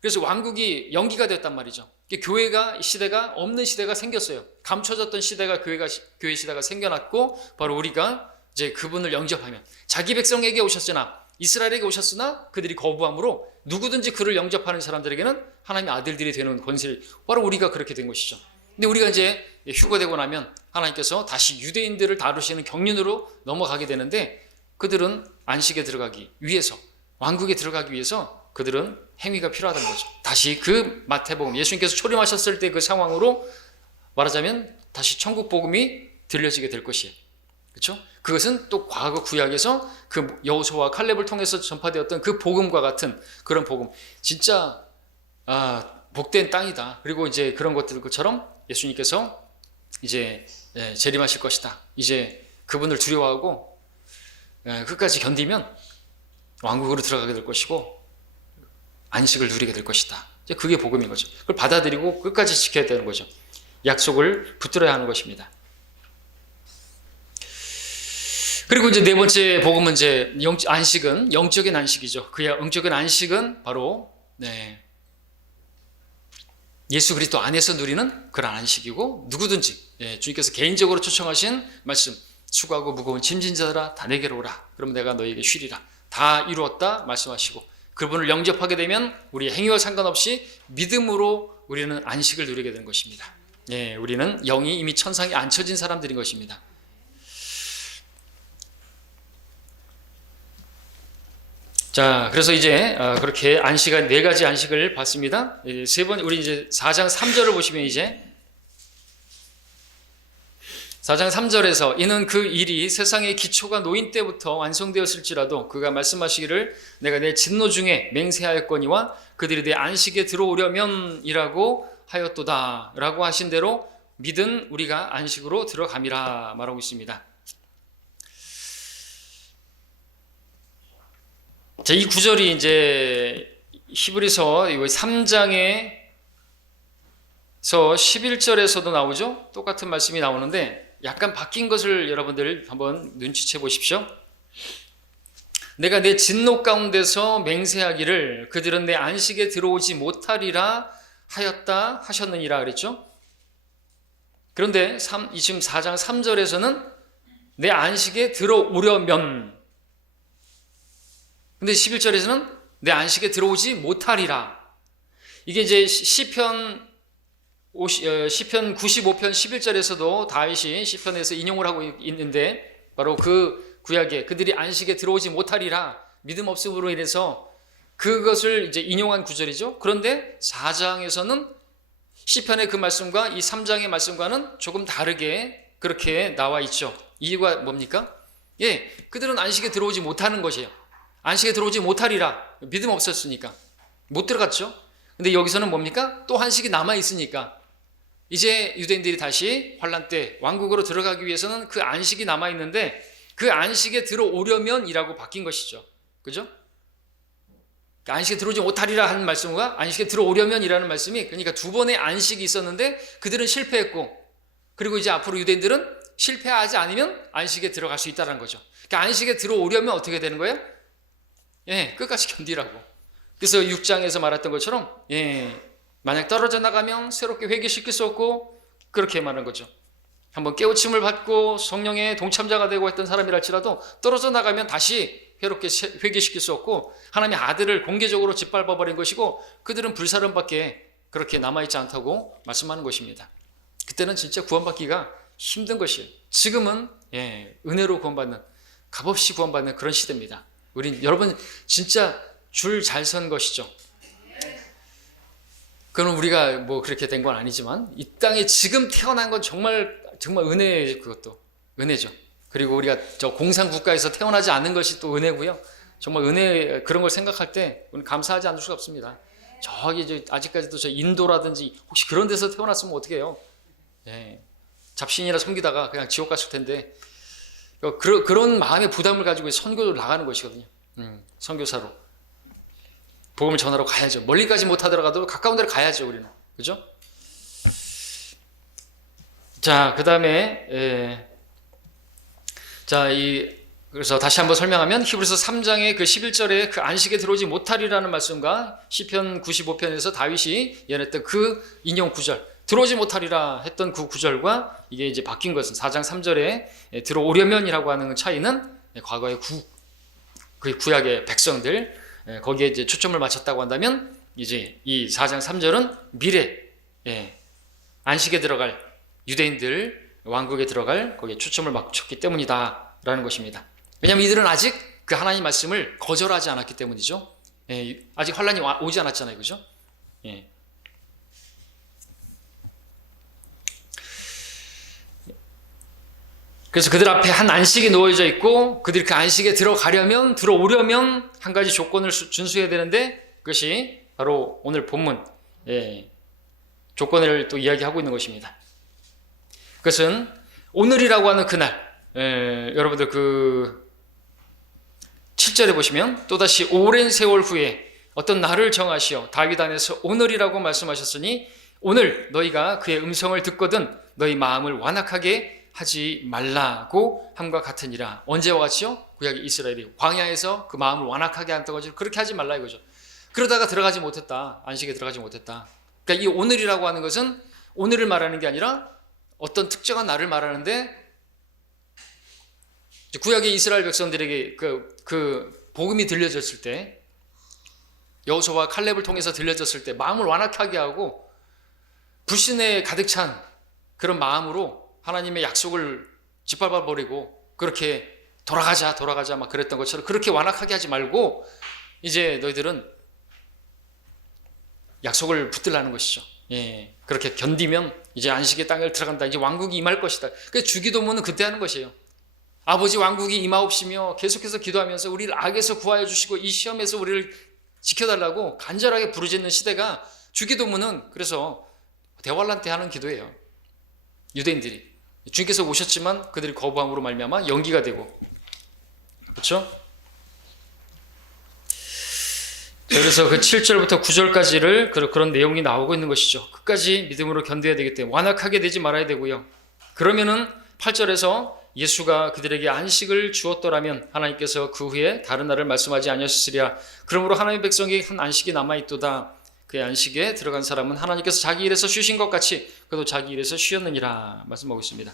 그래서 왕국이 연기가 됐단 말이죠. 교회가 시대가 없는 시대가 생겼어요. 감춰졌던 시대가 교회 시대가 생겨났고 바로 우리가 이제 그분을 영접하면 자기 백성에게 오셨으나 이스라엘에게 오셨으나 그들이 거부함으로 누구든지 그를 영접하는 사람들에게는 하나님의 아들들이 되는 권세를 바로 우리가 그렇게 된 것이죠. 근데 우리가 이제 휴거되고 나면 하나님께서 다시 유대인들을 다루시는 경륜으로 넘어가게 되는데 그들은 안식에 들어가기 위해서 왕국에 들어가기 위해서 그들은 행위가 필요하다는 거죠. 다시 그 마태복음 예수님께서 초림하셨을 때 그 상황으로 말하자면 다시 천국 복음이 들려지게 될 것이에요. 그렇죠? 그것은 또 과거 구약에서 그 여호수아와 칼렙을 통해서 전파되었던 그 복음과 같은 그런 복음. 진짜 복된 땅이다. 그리고 이제 그런 것들처럼 예수님께서 이제 재림하실 것이다. 이제 그분을 두려워하고 끝까지 견디면 왕국으로 들어가게 될 것이고 안식을 누리게 될 것이다. 이제 그게 복음인 거죠. 그걸 받아들이고 끝까지 지켜야 되는 거죠. 약속을 붙들어야 하는 것입니다. 그리고 이제 네 번째 복음은 이제 안식은 영적인 안식이죠. 그 영적인 안식은 바로 예수 그리스도 안에서 누리는 그런 안식이고 누구든지 주님께서 개인적으로 초청하신 말씀 수고하고 무거운 짐진 자들아 다 내게로 오라. 그럼 내가 너에게 쉬리라. 다 이루었다 말씀하시고 그분을 영접하게 되면 우리의 행위와 상관없이 믿음으로 우리는 안식을 누리게 되는 것입니다. 우리는 영이 이미 천상에 앉혀진 사람들인 것입니다. 자, 그래서 이제 그렇게 안식은 네 가지 안식을 봤습니다. 세 번 우리 이제 4장 3절을 보시면 이제 4장 3절에서 이는 그 일이 세상의 기초가 놓인 때부터 완성되었을지라도 그가 말씀하시기를 내가 내 진노 중에 맹세하였거니와 그들이 내 안식에 들어오려면이라고 하였도다 라고 하신 대로 믿은 우리가 안식으로 들어감이라 말하고 있습니다. 자, 이 구절이 이제 히브리서 3장에서 11절에서도 나오죠. 똑같은 말씀이 나오는데 약간 바뀐 것을 여러분들 한번 눈치채 보십시오. 내가 내 진노 가운데서 맹세하기를 그들은 내 안식에 들어오지 못하리라 하였다 하셨느니라 그랬죠. 그런데 지금 4장 3절에서는 내 안식에 들어오려면, 근데 11절에서는 내 안식에 들어오지 못하리라. 이게 이제 시편 95편 11절에서도 다윗이 시편에서 인용을 하고 있는데 바로 그 구약에 그들이 안식에 들어오지 못하리라 믿음 없음으로 인해서 그것을 이제 인용한 구절이죠. 그런데 4장에서는 시편의 그 말씀과 이 3장의 말씀과는 조금 다르게 그렇게 나와 있죠. 이유가 뭡니까? 예, 그들은 안식에 들어오지 못하는 것이에요. 안식에 들어오지 못하리라. 믿음 없었으니까 못 들어갔죠. 근데 여기서는 뭡니까? 또 안식이 남아 있으니까 이제 유대인들이 다시 환란 때 왕국으로 들어가기 위해서는 그 안식이 남아 있는데 그 안식에 들어오려면이라고 바뀐 것이죠. 그죠? 안식에 들어오지 못하리라 하는 말씀과 안식에 들어오려면이라는 말씀이, 그러니까 두 번의 안식이 있었는데 그들은 실패했고, 그리고 이제 앞으로 유대인들은 실패하지 않으면 안식에 들어갈 수 있다는 거죠. 그러니까 안식에 들어오려면 어떻게 되는 거예요? 예, 끝까지 견디라고. 그래서 6장에서 말했던 것처럼, 예, 만약 떨어져 나가면 새롭게 회개시킬 수 없고, 그렇게 말하는 거죠. 한번 깨우침을 받고 성령의 동참자가 되고 했던 사람이랄지라도 떨어져 나가면 다시 회롭게 회개시킬 수 없고, 하나님의 아들을 공개적으로 짓밟아 버린 것이고, 그들은 불사름밖에 그렇게 남아있지 않다고 말씀하는 것입니다. 그때는 진짜 구원받기가 힘든 것이에요. 지금은 은혜로 구원받는, 값없이 구원받는 그런 시대입니다. 우린 여러분 진짜 줄 잘 선 것이죠. 그건 우리가 뭐 그렇게 된 건 아니지만 이 땅에 지금 태어난 건 정말 은혜예요. 그것도 은혜죠. 그리고 우리가 저 공산 국가에서 태어나지 않은 것이 또 은혜고요. 정말 은혜, 그런 걸 생각할 때 우리는 감사하지 않을 수가 없습니다. 저기 아직까지도 저 인도라든지 혹시 그런 데서 태어났으면 어떻게 해요? 예, 잡신이나 섬기다가 그냥 지옥 갔을 텐데, 그런 마음의 부담을 가지고 선교를 나가는 것이거든요. 선교사로 복음을 전하러 가야죠. 멀리까지 못하더라도 가까운 데로 가야죠, 우리는. 그죠? 자, 그 다음에 그래서 다시 한번 설명하면 히브리서 3장의 그 11절에 그 안식에 들어오지 못하리라는 말씀과 시편 95편에서 다윗이 예언했던 그 인용 구절, 들어오지 못하리라 했던 그 구절과 이게 이제 바뀐 것은 4장 3절에 들어오려면이라고 하는 차이는 과거의 그 구약의 백성들, 거기에 이제 초점을 맞췄다고 한다면, 이제 이 4장 3절은 미래, 안식에 들어갈 유대인들, 왕국에 들어갈 거기에 초점을 맞췄기 때문이다라는 것입니다. 왜냐하면 이들은 아직 그 하나님 말씀을 거절하지 않았기 때문이죠. 아직 환란이 오지 않았잖아요, 그죠? 그래서 그들 앞에 한 안식이 놓여져 있고, 그들이 그 안식에 들어오려면 한 가지 조건을 준수해야 되는데, 그것이 바로 오늘 본문 조건을 또 이야기하고 있는 것입니다. 그것은 오늘이라고 하는 그날, 여러분들 그 7절에 보시면 또다시 오랜 세월 후에 어떤 날을 정하시어 다윗 안에서 오늘이라고 말씀하셨으니 오늘 너희가 그의 음성을 듣거든 너희 마음을 완악하게 하지 말라고 함과 같으니라. 언제와 같이요? 구약의 이스라엘이 광야에서 그 마음을 완악하게 했던 거죠. 그렇게 하지 말라 이거죠. 그러다가 들어가지 못했다. 안식에 들어가지 못했다. 그러니까 이 오늘이라고 하는 것은 오늘을 말하는 게 아니라 어떤 특정한 날을 말하는데, 구약의 이스라엘 백성들에게 그 복음이 들려졌을 때, 여호수아와 칼렙을 통해서 들려졌을 때 마음을 완악하게 하고 불신에 가득 찬 그런 마음으로 하나님의 약속을 짓밟아 버리고 그렇게 돌아가자 막 그랬던 것처럼 그렇게 완악하게 하지 말고 이제 너희들은 약속을 붙들라는 것이죠. 그렇게 견디면 이제 안식의 땅을 들어간다. 이제 왕국이 임할 것이다. 그래서 주기도문은 그때 하는 것이에요. 아버지 왕국이 임하옵시며 계속해서 기도하면서 우리를 악에서 구하여 주시고 이 시험에서 우리를 지켜달라고 간절하게 부르짖는 시대가 주기도문은 그래서 대환란 때 하는 기도예요. 유대인들이 주님께서 오셨지만 그들이 거부함으로 말미암아 연기가 되고, 그렇죠? 그래서 그 7절부터 9절까지를 그런 내용이 나오고 있는 것이죠. 끝까지 믿음으로 견뎌야 되기 때문에 완악하게 되지 말아야 되고요. 그러면은 8절에서 예수가 그들에게 안식을 주었더라면 하나님께서 그 후에 다른 날을 말씀하지 아니하셨으리라. 그러므로 하나님의 백성에게 한 안식이 남아있도다. 그의 안식에 들어간 사람은 하나님께서 자기 일에서 쉬신 것 같이 그도 자기 일에서 쉬었느니라 말씀하고 있습니다.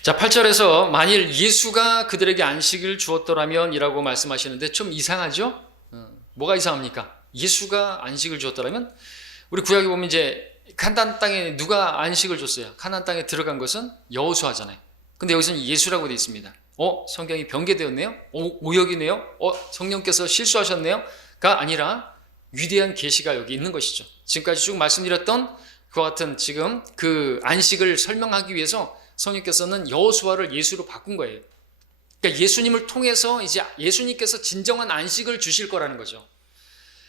자, 8절에서 만일 예수가 그들에게 안식을 주었더라면 이라고 말씀하시는데 좀 이상하죠? 뭐가 이상합니까? 예수가 안식을 주었더라면? 우리 구약에 보면 이제 가나안 땅에 누가 안식을 줬어요? 가나안 땅에 들어간 것은 여호수아잖아요. 근데 여기서는 예수라고 되어 있습니다. 성경이 변개되었네요? 오역이네요? 성령께서 실수하셨네요? 가 아니라 위대한 계시가 여기 있는 것이죠. 지금까지 쭉 말씀드렸던 그와 같은 지금 그 안식을 설명하기 위해서 성령께서는 여호수아를 예수로 바꾼 거예요. 그러니까 예수님을 통해서 이제 예수님께서 진정한 안식을 주실 거라는 거죠.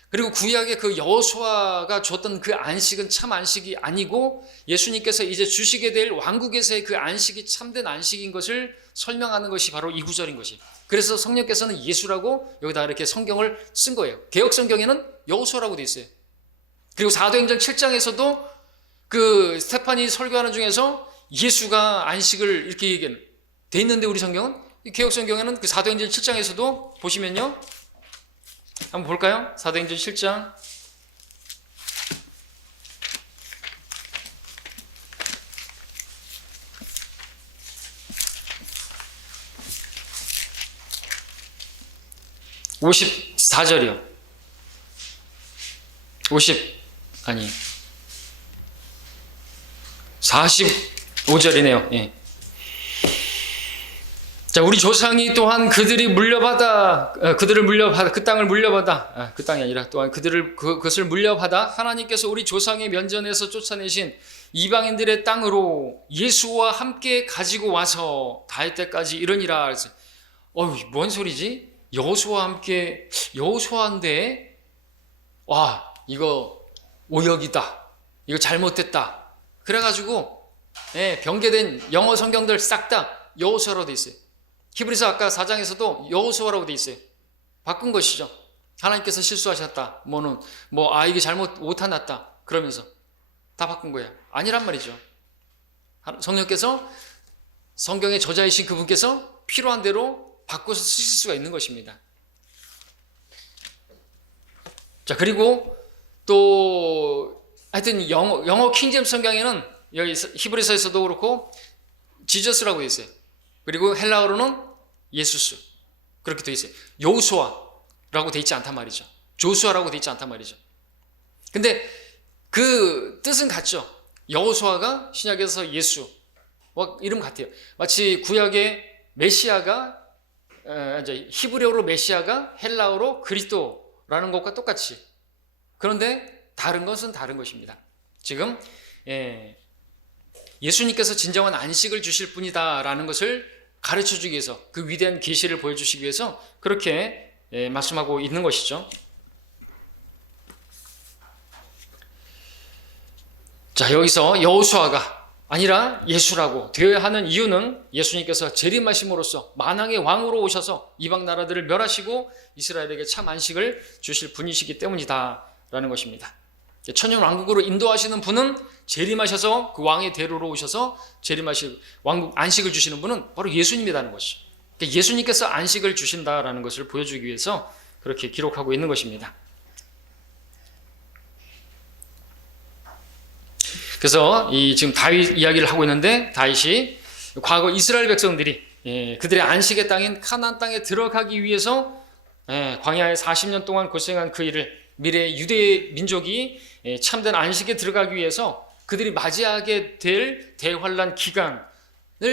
그리고 구약의 그 여호수아가 줬던 그 안식은 참 안식이 아니고 예수님께서 이제 주시게 될 왕국에서의 그 안식이 참된 안식인 것을 설명하는 것이 바로 이 구절인 것이. 그래서 성령께서는 예수라고 여기다 이렇게 성경을 쓴 거예요. 개역 성경에는 여호수아라고 돼 있어요. 그리고 사도행전 7장에서도 그 스테파니 설교하는 중에서 예수가 안식을 이렇게 얘기해 있는데 우리 성경은 개역 성경에는 그 사도행전 7장에서도 보시면요. 한번 볼까요? 사도행전 7장 54절이요. 45절이네요. 예. 자, 우리 조상이 또한 그 땅을 물려받아, 그 땅이 아니라 또한 그것을 물려받아 하나님께서 우리 조상의 면전에서 쫓아내신 이방인들의 땅으로 예수와 함께 가지고 와서 다할 때까지 이르니라. 그래서 뭔 소리지? 여호수아와 함께, 여호수아인데 와, 이거 오역이다, 이거 잘못됐다, 그래가지고 변개된 영어 성경들 싹 다 여호수아로 돼 있어요. 히브리서 아까 4장에서도 여호수아라고 돼 있어요. 바꾼 것이죠. 하나님께서 실수하셨다, 이게 잘못 오타 났다 그러면서 다 바꾼 거예요. 아니란 말이죠. 성령께서, 성경의 저자이신 그분께서 필요한 대로 바꿔서 쓰실 수가 있는 것입니다. 자, 그리고 또 하여튼 영어 킹제임스 성경에는 여기 히브리서에서도 그렇고 지저스라고 되어 있어요. 그리고 헬라어로는 예수스, 그렇게 되어 있어요. 여호수아라고 되어 있지 않단 말이죠. 조수아라고 되어 있지 않단 말이죠. 근데 그 뜻은 같죠. 여호수아가 신약에서 예수, 이름 같아요. 마치 구약의 메시아가, 히브리어로 메시아가 헬라어로 그리스도라는 것과 똑같이. 그런데 다른 것은 다른 것입니다. 지금 예수님께서 진정한 안식을 주실 분이다라는 것을 가르쳐주기 위해서, 그 위대한 계시를 보여주시기 위해서 그렇게 말씀하고 있는 것이죠. 자, 여기서 여호수아가 아니라 예수라고 되어야 하는 이유는 예수님께서 재림하심으로써 만왕의 왕으로 오셔서 이방 나라들을 멸하시고 이스라엘에게 참 안식을 주실 분이시기 때문이다라는 것입니다. 천년 왕국으로 인도하시는 분은 재림하셔서 그 왕의 대로로 오셔서 재림하실 왕국 안식을 주시는 분은 바로 예수님이라는 것이죠. 그러니까 예수님께서 안식을 주신다라는 것을 보여주기 위해서 그렇게 기록하고 있는 것입니다. 그래서 지금 다윗 이야기를 하고 있는데, 다윗이 과거 이스라엘 백성들이 그들의 안식의 땅인 가나안 땅에 들어가기 위해서 광야에 40년 동안 고생한 그 일을 미래의 유대 민족이 참된 안식에 들어가기 위해서 그들이 맞이하게 될 대환란 기간을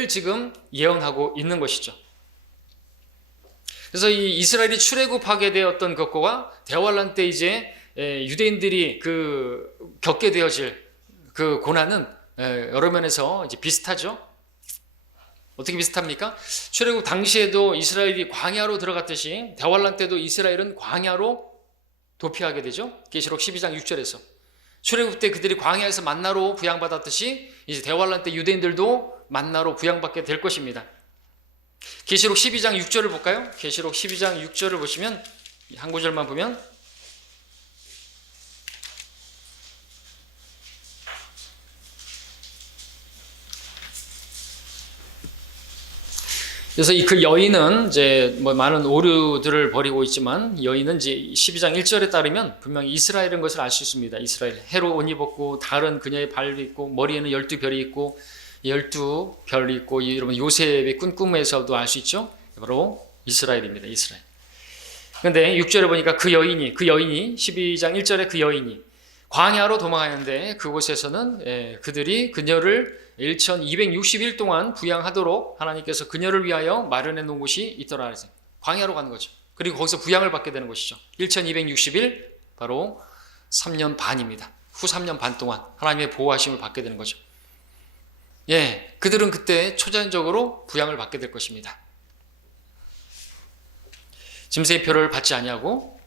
지금 예언하고 있는 것이죠. 그래서 이 이스라엘이 출애굽하게 되었던 것과 대환란 때 이제 유대인들이 겪게 되어질 그 고난은 여러 면에서 이제 비슷하죠. 어떻게 비슷합니까? 출애굽 당시에도 이스라엘이 광야로 들어갔듯이 대환란 때도 이스라엘은 광야로 도피하게 되죠. 계시록 12장 6절에서 출애굽 때 그들이 광야에서 만나로 부양받았듯이 이제 대환란 때 유대인들도 만나로 부양받게 될 것입니다. 계시록 12장 6절을 볼까요? 계시록 12장 6절을 보시면 한 구절만 보면, 그래서 그 여인은 이제 많은 오류들을 벌이고 있지만, 여인은 이제 12장 1절에 따르면 분명히 이스라엘인 것을 알 수 있습니다. 이스라엘, 해로 옷 입었고 다른 그녀의 발도 있고 머리에는 12별이 있고 12별이 있고, 여러분 요셉의 꿈에서도 알 수 있죠. 바로 이스라엘입니다. 이스라엘. 그런데 6절에 보니까 그 여인이 12장 1절에 그 여인이 광야로 도망하는데 그곳에서는 그들이 그녀를 1261 동안 부양하도록 하나님께서 그녀를 위하여 마련해 놓은 곳이 있더라. 그래서 광야로 가는 거죠. 그리고 거기서 부양을 받게 되는 것이죠. 1261 바로 3년 반입니다. 후 3년 반 동안 하나님의 보호하심을 받게 되는 거죠. 예, 그들은 그때 초자연적으로 부양을 받게 될 것입니다. 짐승의 표를 받지 아니하고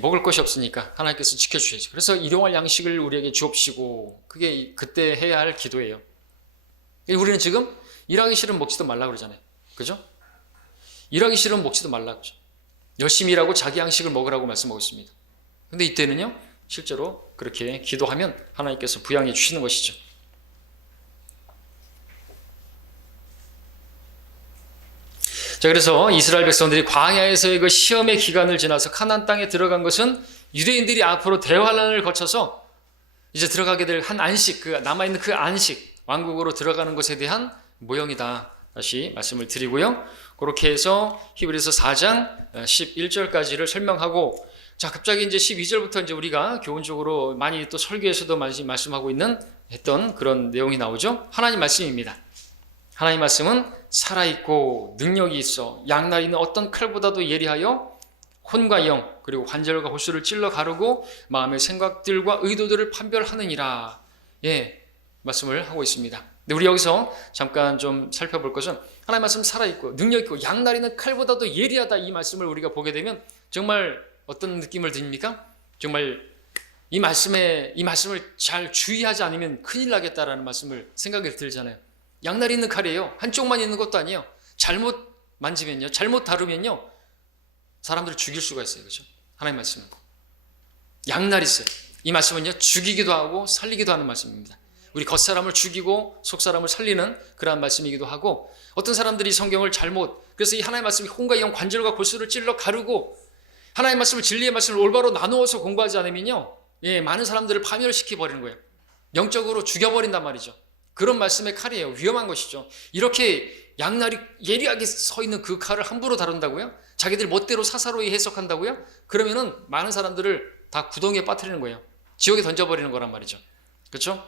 먹을 것이 없으니까 하나님께서 지켜주셔야죠. 그래서 일용할 양식을 우리에게 주옵시고, 그게 그때 해야 할 기도예요. 우리는 지금 일하기 싫으면 먹지도 말라 그러잖아요. 그죠? 일하기 싫으면 먹지도 말라 그러죠. 열심히 일하고 자기 양식을 먹으라고 말씀하고 있습니다. 근데 이때는요, 실제로 그렇게 기도하면 하나님께서 부양해 주시는 것이죠. 자, 그래서 이스라엘 백성들이 광야에서의 그 시험의 기간을 지나서 가나안 땅에 들어간 것은 유대인들이 앞으로 대환란을 거쳐서 이제 들어가게 될 한 안식, 그 남아있는 그 안식, 왕국으로 들어가는 것에 대한 모형이다. 다시 말씀을 드리고요. 그렇게 해서 히브리서 4장 11절까지를 설명하고, 자, 갑자기 이제 12절부터 이제 우리가 교훈적으로 많이 또 설교에서도 말씀하고 했던 그런 내용이 나오죠. 하나님 말씀입니다. 하나님 말씀은 살아있고 능력이 있어 양날이는 어떤 칼보다도 예리하여 혼과 영 그리고 관절과 골수를 찔러 가르고 마음의 생각들과 의도들을 판별하느니라. 예, 말씀을 하고 있습니다. 근데 우리 여기서 잠깐 좀 살펴볼 것은, 하나님 말씀 살아있고 능력 있고 양날이는 칼보다도 예리하다, 이 말씀을 우리가 보게 되면 정말 어떤 느낌을 드립니까? 정말 이 말씀을 잘 주의하지 않으면 큰일 나겠다라는 말씀을 생각이 들잖아요. 양날이 있는 칼이에요. 한쪽만 있는 것도 아니에요. 잘못 만지면요, 잘못 다루면요, 사람들을 죽일 수가 있어요. 그렇죠? 하나님 말씀은 양날이 있어요. 이 말씀은요, 죽이기도 하고 살리기도 하는 말씀입니다. 우리 겉사람을 죽이고 속사람을 살리는 그러한 말씀이기도 하고, 어떤 사람들이 성경을 그래서 이 하나님 말씀이 혼과 영 관절과 골수를 찔러 가르고, 하나님 말씀을, 진리의 말씀을 올바로 나누어서 공부하지 않으면요, 많은 사람들을 파멸시켜 버리는 거예요. 영적으로 죽여버린단 말이죠. 그런 말씀의 칼이에요. 위험한 것이죠. 이렇게 양날이 예리하게 서 있는 그 칼을 함부로 다룬다고요? 자기들 멋대로 사사로이 해석한다고요? 그러면은 많은 사람들을 다 구덩이에 빠뜨리는 거예요. 지옥에 던져버리는 거란 말이죠. 그렇죠?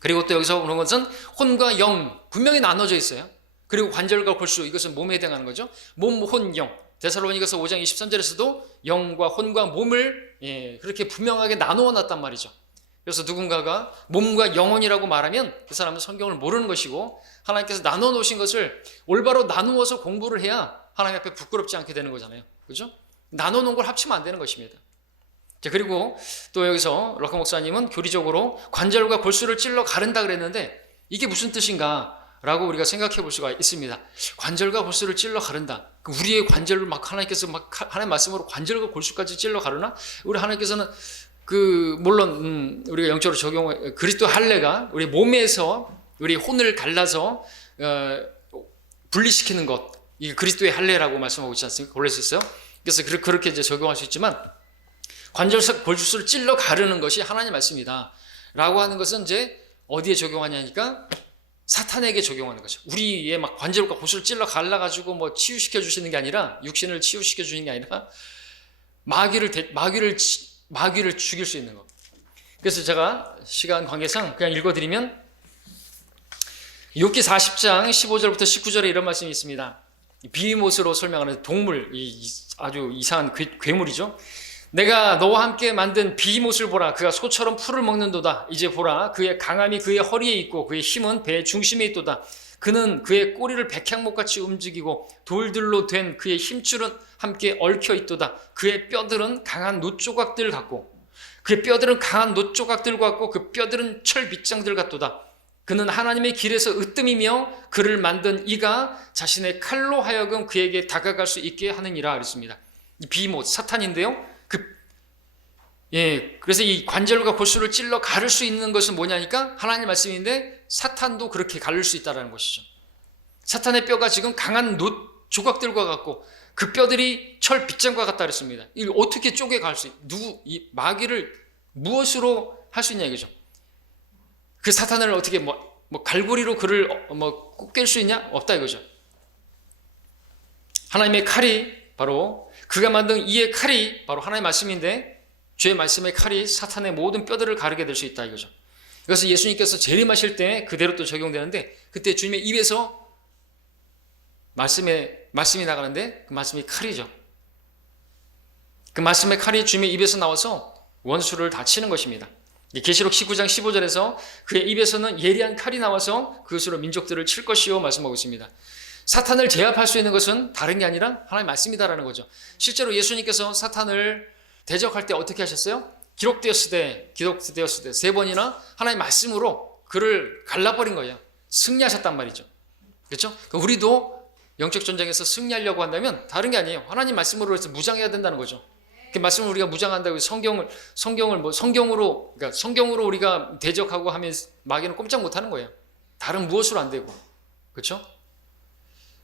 그리고 또 여기서 보는 것은 혼과 영 분명히 나눠져 있어요. 그리고 관절과 골수, 이것은 몸에 해당하는 거죠. 몸, 혼, 영. 데살로니가서 5장 23절에서도 영과 혼과 몸을 그렇게 분명하게 나누어 놨단 말이죠. 그래서 누군가가 몸과 영혼이라고 말하면 그 사람은 성경을 모르는 것이고, 하나님께서 나눠 놓으신 것을 올바로 나누어서 공부를 해야 하나님 앞에 부끄럽지 않게 되는 거잖아요. 그렇죠? 나눠 놓은 걸 합치면 안 되는 것입니다. 자, 그리고 또 여기서 럭커 목사님은 교리적으로 관절과 골수를 찔러 가른다 그랬는데, 이게 무슨 뜻인가 라고 우리가 생각해 볼 수가 있습니다. 관절과 골수를 찔러 가른다. 우리의 관절을 하나님께서 하나님 말씀으로 관절과 골수까지 찔러 가르나? 우리 하나님께서는 물론 우리가 영적으로 적용해, 그리스도 할례가 우리 몸에서 우리 혼을 갈라서 분리시키는 것, 이게 그리스도의 할례라고 말씀하고 있지 않습니까? 골로새서요. 그래서 그렇게 이제 적용할 수 있지만, 관절과 골수를 찔러 가르는 것이 하나님 말씀이다 라고 하는 것은 이제 어디에 적용하냐니까 사탄에게 적용하는 거죠. 우리의 막 관절과 골수를 찔러 갈라가지고 뭐 치유시켜 주시는 게 아니라, 육신을 치유시켜 주시는 게 아니라 마귀를 죽일 수 있는 것. 그래서 제가 시간 관계상 그냥 읽어드리면, 욥기 40장 15절부터 19절에 이런 말씀이 있습니다. 비못으로 설명하는 동물, 아주 이상한 괴물이죠. 내가 너와 함께 만든 비못을 보라. 그가 소처럼 풀을 먹는도다. 이제 보라. 그의 강함이 그의 허리에 있고 그의 힘은 배의 중심에 있도다. 그는 그의 꼬리를 백향목같이 움직이고 돌들로 된 그의 힘줄은 함께 얽혀 있도다. 그의 뼈들은 강한 놋조각들 같고 그 뼈들은 철 밑장들 같도다. 그는 하나님의 길에서 으뜸이며 그를 만든 이가 자신의 칼로 하여금 그에게 다가갈 수 있게 하느니라 그랬습니다. 이 비못, 사탄인데요. 그래서 이 관절과 골수를 찔러 가를 수 있는 것은 뭐냐니까 하나님 말씀인데, 사탄도 그렇게 가를 수 있다는 것이죠. 사탄의 뼈가 지금 강한 놋 조각들과 같고 그 뼈들이 철 빗장과 같다 그랬습니다. 이걸 어떻게 쪼개갈 수 이 마귀를 무엇으로 할 수 있냐 이거죠. 그 사탄을 어떻게 갈고리로 그를 깰 수 있냐? 없다 이거죠. 하나님의 칼이 바로, 그가 만든 이의 칼이 바로 하나님의 말씀인데, 주의 말씀의 칼이 사탄의 모든 뼈들을 가르게 될 수 있다 이거죠. 그래서 예수님께서 재림하실 때 그대로 또 적용되는데, 그때 주님의 입에서 말씀이 나가는데 그 말씀이 칼이죠. 그 말씀의 칼이 주님의 입에서 나와서 원수를 다 치는 것입니다. 계시록 19장 15절에서 그의 입에서는 예리한 칼이 나와서 그것으로 민족들을 칠 것이요 말씀하고 있습니다. 사탄을 제압할 수 있는 것은 다른 게 아니라 하나님의 말씀이다라는 거죠. 실제로 예수님께서 사탄을 대적할 때 어떻게 하셨어요? 기록되었을 때 3번이나 하나님의 말씀으로 그를 갈라버린 거예요. 승리하셨단 말이죠. 그렇죠? 우리도 영적 전쟁에서 승리하려고 한다면 다른 게 아니에요. 하나님 말씀으로 해서 무장해야 된다는 거죠. 그 말씀을 우리가 무장한다고 해서 성경으로 우리가 대적하고 하면 마귀는 꼼짝 못 하는 거예요. 다른 무엇으로 안 되고. 그렇죠?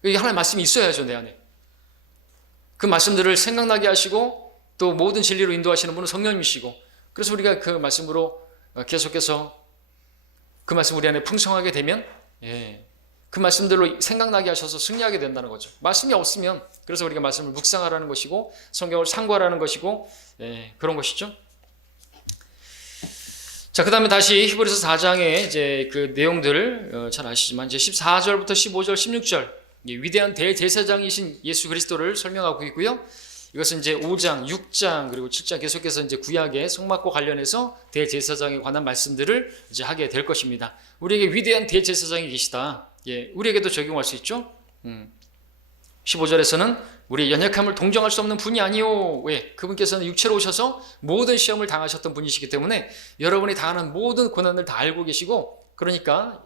하나님 말씀이 있어야죠, 내 안에. 그 말씀들을 생각나게 하시고 또 모든 진리로 인도하시는 분은 성령님이시고, 그래서 우리가 그 말씀으로 계속해서 그 말씀 우리 안에 풍성하게 되면 그 말씀들로 생각나게 하셔서 승리하게 된다는 거죠. 말씀이 없으면, 그래서 우리가 말씀을 묵상하라는 것이고 성경을 상고하라는 것이고 그런 것이죠. 자, 그 다음에 다시 히브리서 4장의 이제 그 내용들을 잘 아시지만 이제 14절부터 15절, 16절 위대한 대제사장이신 예수 그리스도를 설명하고 있고요. 이것은 이제 5장, 6장 그리고 7장 계속해서 이제 구약의 성막과 관련해서 대제사장에 관한 말씀들을 이제 하게 될 것입니다. 우리에게 위대한 대제사장이 계시다. 우리에게도 적용할 수 있죠. 15절에서는 우리의 연약함을 동정할 수 없는 분이 아니오. 왜? 그분께서는 육체로 오셔서 모든 시험을 당하셨던 분이시기 때문에 여러분이 당하는 모든 고난을 다 알고 계시고, 그러니까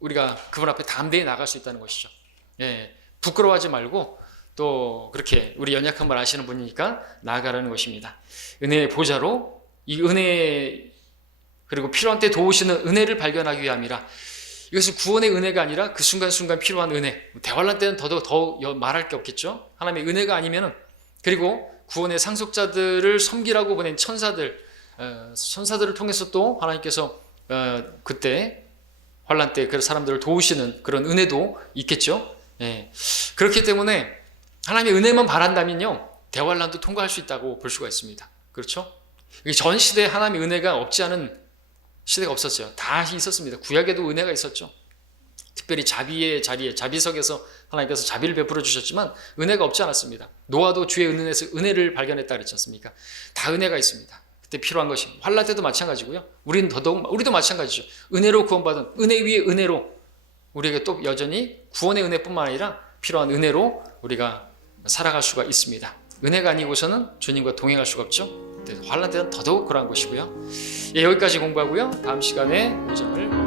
우리가 그분 앞에 담대히 나갈 수 있다는 것이죠. 부끄러워하지 말고 또 그렇게 우리 연약함을 아시는 분이니까 나아가라는 것입니다. 은혜의 보좌로 이 은혜, 그리고 필요한 때 도우시는 은혜를 발견하기 위함이라. 이것은 구원의 은혜가 아니라 그 순간순간 필요한 은혜. 대환란 때는 더 말할 게 없겠죠. 하나님의 은혜가 아니면은, 그리고 구원의 상속자들을 섬기라고 보낸 천사들을 통해서 또 하나님께서 그때 환란 때 그 사람들을 도우시는 그런 은혜도 있겠죠. 그렇기 때문에 하나님의 은혜만 바란다면요, 대환란도 통과할 수 있다고 볼 수가 있습니다. 그렇죠? 전 시대에 하나님의 은혜가 없지 않은 시대가 없었어요. 다 있었습니다. 구약에도 은혜가 있었죠. 특별히 자비의 자리에, 자비석에서 하나님께서 자비를 베풀어 주셨지만 은혜가 없지 않았습니다. 노아도 주의 은혜에서 은혜를 발견했다 그랬지 않습니까? 다 은혜가 있습니다. 그때 필요한 것이 환난 때도 마찬가지고요. 우리도 마찬가지죠. 은혜로 구원받은 은혜 위에 은혜로 우리에게 또 여전히 구원의 은혜뿐만 아니라 필요한 은혜로 우리가 살아갈 수가 있습니다. 은혜가 아니고서는 주님과 동행할 수가 없죠. 환난 때는 더더욱 그러한 것이고요. 여기까지 공부하고요. 다음 시간에 5장을